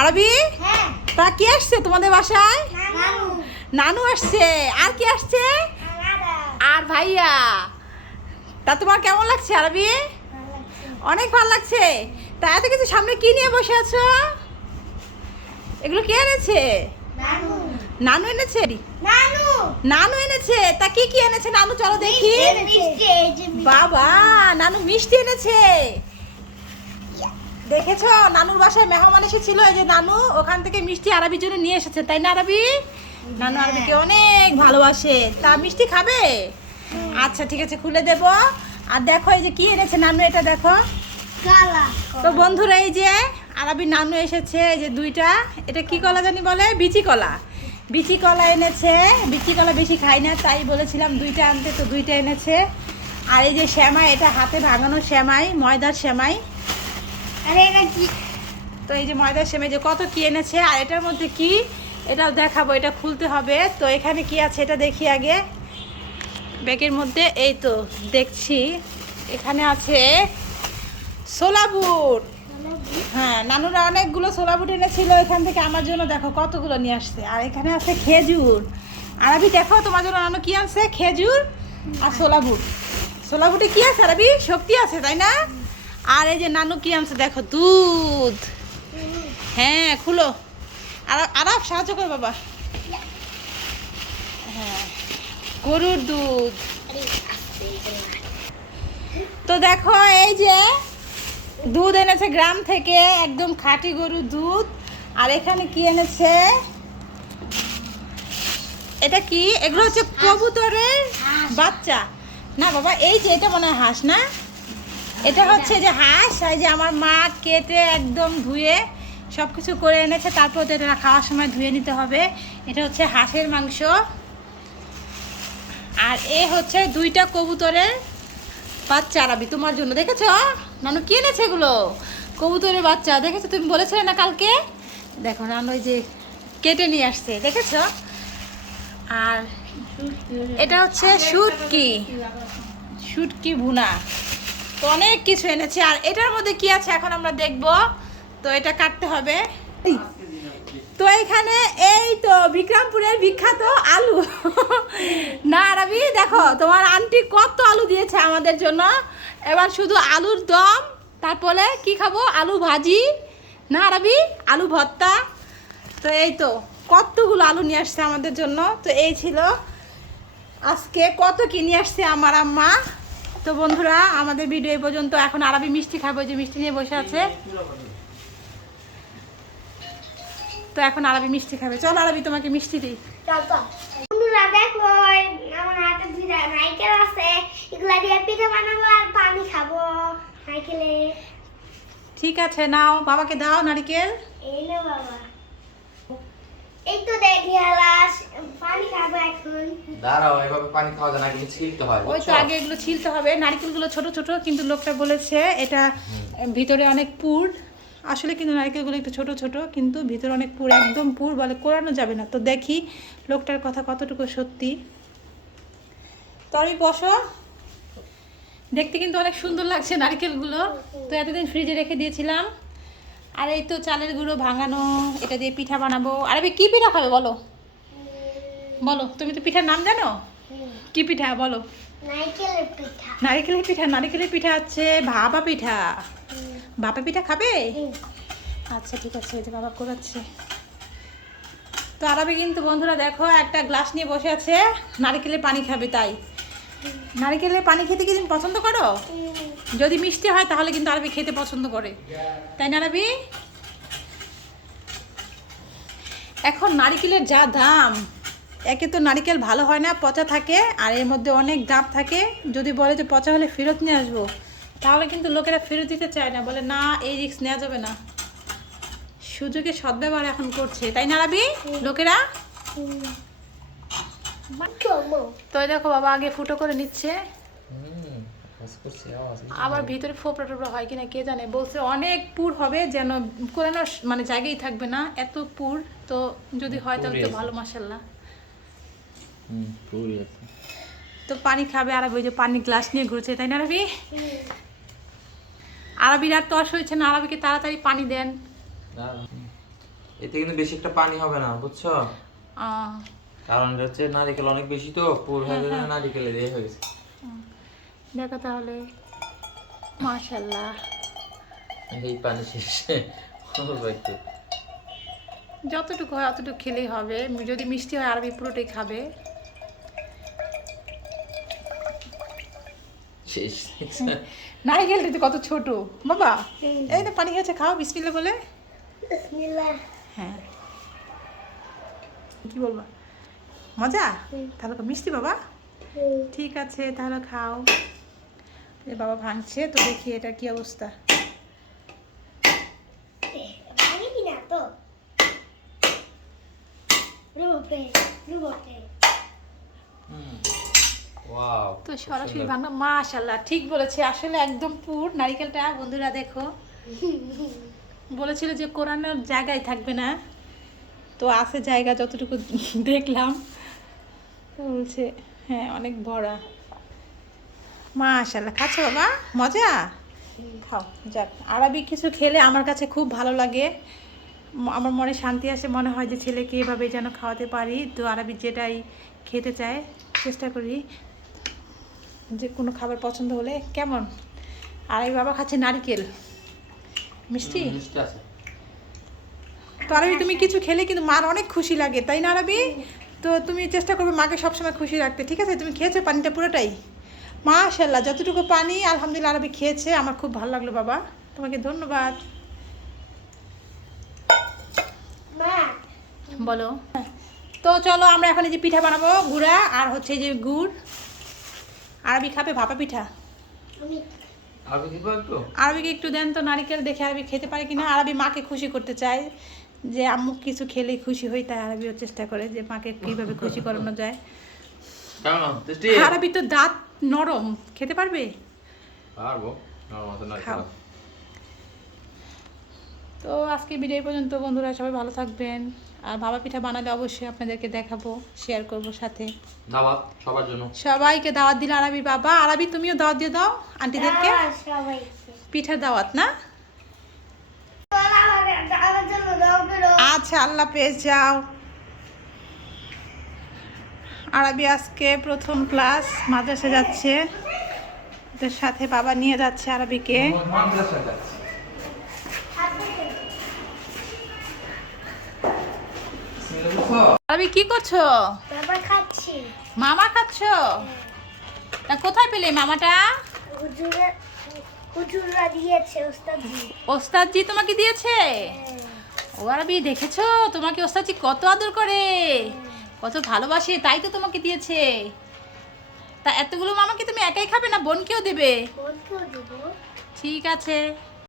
আরবি তা কি আসছে তোমাদের বাসায়? নানু আসছে। আর কি আসছে? আর ভাইয়া। তা তোমার কেমন লাগছে আরবি? অনেক ভালো লাগছে। তা এত কিছু সামনে কি নিয়ে বসে আছো? এগুলো কে এনেছে? নানু এনেছে। নানু এনেছে। তা কি কি এনেছে নানু? চলো দেখি। বাবা, নানু মিষ্টি এনেছে। দেখেছো নানুর বাসায় মেহমান এসেছিল, এই যে নানু ওখান থেকে মিষ্টি আরবির জন্য নিয়ে এসেছে, তাই না আরবি? নানু আরবিকে অনেক ভালোবাসে। তা মিষ্টি খাবে? আচ্ছা ঠিক আছে, খুলে দেব। আর দেখো এই যে কি এনেছে নানু, এটা দেখো। তো বন্ধুরা, এই যে আরবি নানু এসেছে, এই যে দুইটা, এটা কি কলা জানি বলে, বিচি কলা। বিচি কলা এনেছে। বিচি কলা বেশি খাই না, তাই বলেছিলাম দুইটা আনতে, তো দুইটা এনেছে। আর এই যে সেমাই, এটা হাতে ভাঙানো সেমাই, ময়দার সেমাই। তো এই যে ময়দার সেমাই, যে কত কি এনেছে। আর এটার মধ্যে কি, এটাও দেখাবো, এটা খুলতে হবে। তো এখানে কি আছে এটা দেখি আগে ব্যাগের মধ্যে। এই তো দেখছি এখানে আছে ছোলা বুট। হ্যাঁ, নানুরা অনেকগুলো ছোলা বুট এনেছিল এখান থেকে, আমার জন্য দেখো কতগুলো নিয়ে আসছে। আর এখানে আছে খেজুর। আরবি দেখো তোমার জন্য নানু কি আনছে, খেজুর আর ছোলা বুট। ছোলা বুটে কি আছে আরবি? শক্তি আছে, তাই না? আর এই যে নানু কি আনছে দেখো, দুধ। হ্যাঁ খুলো। আরব সাহায্য কর বাবা। হ্যাঁ, গরুর দুধ। তো দেখো এই যে দুধ এনেছে গ্রাম থেকে, একদম খাঁটি গরুর দুধ। আর এখানে কি এনেছে, এটা কি? এগুলো হচ্ছে কবুতরের বাচ্চা। না বাবা, এই যে এটা মনে হয় হাঁস, না? এটা হচ্ছে যে হাঁস। এই যে আমার মা কেটে একদম ধুয়ে সব কিছু করে এনেছে, তারপর তো এটা খাওয়ার সময় ধুয়ে নিতে হবে। এটা হচ্ছে হাঁসের মাংস। আর এ হচ্ছে দুইটা কবুতরের বাচ্চা আরবি তোমার জন্য। দেখেছো নানু কি এনেছে? এগুলো কবুতরের বাচ্চা। দেখেছো, তুমি বলেছিলে না কালকে? দেখো নানু ওই যে কেটে নিয়ে আসছে, দেখেছো? আর এটা হচ্ছে শুটকি, শুটকি ভুনা। তো অনেক কিছু এনেছে। আর এটার মধ্যে কি আছে এখন আমরা দেখব। তো এটা কাটতে হবে। তো এখানে এই তো বিক্রমপুরের বিখ্যাত আলু। না আরবি, দেখো তোমার আন্টি কত আলু দিয়েছে আমাদের জন্য। এবার শুধু আলুর দম, তারপরে কি খাবো, আলু ভাজি, না আরবি, আলু ভর্তা। তো এই তো কতগুলো আলু নিয়ে আসছে আমাদের জন্য। তো এই ছিল আজকে কত কি নিয়ে আসছে আমার আম্মা। তো বন্ধুরা, আমাদের ভিডিও এই পর্যন্ত। এখন আরবি মিষ্টি খাবো, যে মিষ্টি নিয়ে বসে আছে। তো এখন আরবি মিষ্টি খাবে। চল আরবি, তোমাকে মিষ্টি দিই। বন্ধুরা দেখো, আমার হাতে দুইটা নারকেল আছে, এগুলা দিয়ে পিঠা বানাবো আর পানি খাবো নারকেলে। ঠিক আছে, নাও, বাবাকে দাও নারকেল। এই নে বাবা, এই তো দেখি হালাস পানি খাবো এখন। দাঁড়াও, এভাবে পানি খাওয়া যায় না, কিন্তু ছিলতে হয়। ওই তো আগে এগুলো ছিলতে হবে। নারকেলগুলো ছোট ছোট, কিন্তু লোকটা বলেছে এটা ভিতরে অনেক পুর। আসলে কিন্তু নারকেলগুলো একটু ছোট ছোট, কিন্তু ভিতরে অনেক পুর, একদম পুর, বলে কোরানো যাবে না। তো দেখি লোকটার কথা কতটুকু সত্যি। তো আমি বসো, দেখতে কিন্তু অনেক সুন্দর লাগছে নারকেলগুলো। তো এতদিন ফ্রিজে রেখে দিয়েছিলাম। আর এই তো চালের গুঁড়ো ভাঙানো, এটা দিয়ে পিঠা বানাবো। আরে কি পিঠা খাবে বলো? বলো, তুমি তো পিঠার নাম জানো। কি পিঠা বলো? নারকেলের পিঠা। নারকেলের পিঠা। নারকেলের পিঠা হচ্ছে ভাপা পিঠা। ভাপা পিঠা খাবে? আচ্ছা ঠিক আছে, ওই যে বাবা করাচ্ছে। তো আরবি কিন্তু বন্ধুরা দেখো একটা গ্লাস নিয়ে বসে আছে, নারকেলের পানি খাবে। তাই নারকেলের পানি খেতে কি তুমি পছন্দ করো? যদি মিষ্টি হয় তাহলে কিন্তু আরবি খেতে পছন্দ করে, তাই না আরবি? এখন নারকেলের যা দাম, একে তো নারকেল ভালো হয় না, পচা থাকে। আর এর মধ্যে অনেক দাম থাকে। যদি বলে যে পচা হলে ফেরত নিয়ে আসবো, তাহলে কিন্তু লোকেরা ফেরত দিতে চায় না, বলে না এই রিস্ক নেওয়া যাবে না। সুযোগে সদ্ব্যবহার এখন করছে, তাই না আরবি লোকেরা? তো দেখো বাবা আগে ফুটো করে নিচ্ছে, আবার ভিতরে ফোপড়া টোপড়া হয় কিনা কে জানে। বলছে অনেক পুর হবে, যেন কোরানোর মানে জায়গায় থাকবে না, এত পুর। তো যদি হয় তাহলে তো ভালো, মাশাআল্লাহ। তো পানি খাবে। আর ওই যে পানি গ্লাস নিয়ে ঘুরছে, তাই না আরবি? আরবির আর তর্স হয়েছে না, আরবিকে তাড়াতাড়ি পানি দেন। এতে কিন্তু বেশি একটা পানি হবে না, বুঝছো? আহ, কারণ এটা হচ্ছে নারিকেল অনেক বেশি তো, পুর হয়ে গেছে, নারিকেলের দিয়ে হয়ে গেছে। দেখো তাহলে, মাশাল্লাহ। এই পানি শেষ অল্প একটু। যতটুকু হয় অতটুকু খেলেই হবে, যদি মিষ্টি হয় আরবি পুরোটাই খাবে। শেষ। নারিকেলটা তো কত ছোট বাবা। এই তো পানি হয়েছে, খাও বিসমিল্লাহ বলে। বিসমিল্লাহ। হ্যাঁ, কি বলবা, মজা? তাহলে তো মিষ্টি বাবা। ঠিক আছে তাহলে খাও। এই বাবা ভাঙছে তো, দেখি এটা কি অবস্থা। ভাঙিনি না তো। রূপে রূপে। ওয়াও, তো সরাসরি ভাঙা, মাশাল্লাহ ঠিক বলেছে, আসলে একদম পুর নারিকেলটা। বন্ধুরা দেখো, বলেছিল যে কোরানোর জায়গায় থাকবে না, তো আছে জায়গা যতটুকু দেখলাম। তো বলছে হ্যাঁ অনেক ভরা। মাশাল্লাহ, খাচ্ছো বাবা? মজা? খাও। যাক, আরবি কিছু খেলে আমার কাছে খুব ভালো লাগে, আমার মনে শান্তি আসে, মনে হয় যে ছেলেকে এভাবে যেন খাওয়াতে পারি। তো আরবি যেটাই খেতে চায় চেষ্টা করি, যে কোনো খাবার পছন্দ হলে। কেমন? আর এই বাবা খাচ্ছে নারকেল মিষ্টি। মিষ্টি আছে। তো আরবি তুমি কিছু খেলে কিন্তু মার অনেক খুশি লাগে, তাই না আরবি? তো তুমি চেষ্টা করবে মাকে সবসময় খুশি রাখতে, ঠিক আছে? তুমি খেয়েছো পানিটা পুরোটাই? মাশাল্লাহ, যতটুকু পানি আলহামদুলিল্লাহ আরবি খেয়েছে, আমার খুব ভালো লাগলো বাবা, তোমাকে ধন্যবাদ। মা বলো। তো চলো আমরা এখন এই যে পিঠা বানাবো, গুড়া আর হচ্ছে এই যে গুড়। আরবি খাবে ভাপা পিঠা? আমি আরবি দিব একটু। আরবিকে একটু দেন তো নারিকেল, দেখে আরবি খেতে পারে কিনা। আরবি মাকে খুশি করতে চায়, যে আম্মু কিছু খেলেই খুশি হই, তাই আরবিও চেষ্টা করে যে মাকে কিভাবে খুশি করানো যায়। কেমন টেস্টি? আরবি তো দাঁত নরম, খেতে পারবে? পারবো, আমার মতো না। খাও। তো আজকে ভিডিও এই পর্যন্ত বন্ধুরা, সবাই ভালো থাকবেন। আর ভাপা পিঠা বানালে অবশ্যই আপনাদেরকে দেখাবো, শেয়ার করব সাথে। দাওয়াত সবার জন্য। সবাইকে দাওয়াত দিল আরবি বাবা। আরবি তুমিও দাওয়াত দিয়ে দাও আন্টিদেরকে, সবাইকে। পিঠার দাওয়াত না? আমার জন্য দাও করো। আচ্ছা, আল্লাহ পেয়ে যাও। আরবি আজকে প্রথম ক্লাস, মাদ্রাসা যাচ্ছে, ওদের সাথে বাবা নিয়ে যাচ্ছে আরবিকে। মাদ্রাসা যাচ্ছে। আরবি কি করছো? বাবা খাচ্ছি। মামা খাচ্ছো? তা কোথায় পেলে মামাটা? হুজুরে হুজুররা দিয়েছে ওস্তাদজি। ওস্তাদজি তোমাকে দিয়েছে? ও আরবি দেখেছো, তোমাকে ওস্তাদজি কত আদর করে, কত ভালোবাসে, তাই তো তোমাকে দিয়েছে। তা এতগুলো মামা কি তুমি একাই খাবে, না বোনকেও দেবে? বলতেও দেবো। ঠিক আছে।